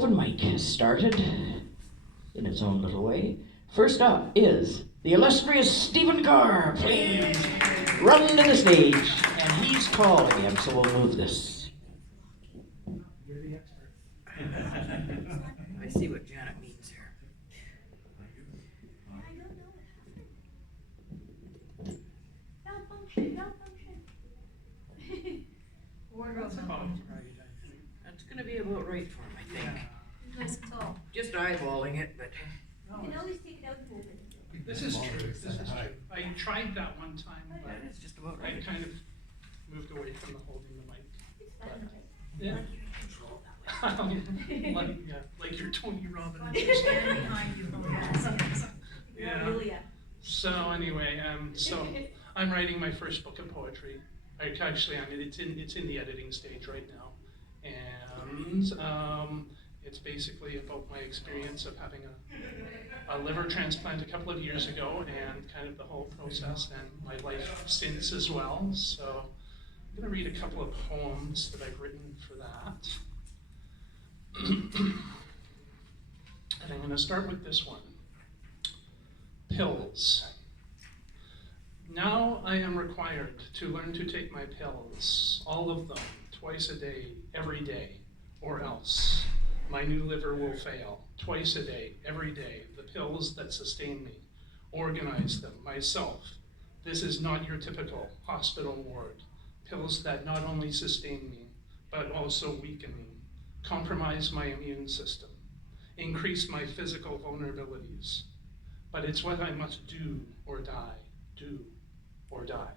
Open mic has started in its own little way. First up is the illustrious Stephen Karr. Please run to the stage. And he's called again, so we'll move this. You're the expert. I see what Janet means here. Malfunction. Wardrobe malfunction. That's going to be about right for him, I think. Nice and tall. Just eyeballing it, but You can always take it out and open it. This is true, this is true. I tried that one time, but that is just about I right. kind of moved away from the holding the mic. It's fun, right? Yeah. Control that way. like your Tony Robbins. Stand behind you. Yeah. Really, So anyway, so I'm writing my first book of poetry. Actually, it's in the editing stage right now, and it's basically about my experience of having a liver transplant a couple of years ago, and kind of the whole process and my life since as well. So I'm going to read a couple of poems that I've written for that, and I'm going to start with this one. Pills. Now I am required to learn to take my pills, all of them, twice a day, every day, or else my new liver will fail. Twice a day, every day, the pills that sustain me, organize them myself. This is not your typical hospital ward. Pills that not only sustain me, but also weaken me, compromise my immune system, increase my physical vulnerabilities. But it's what I must do or die, do or die.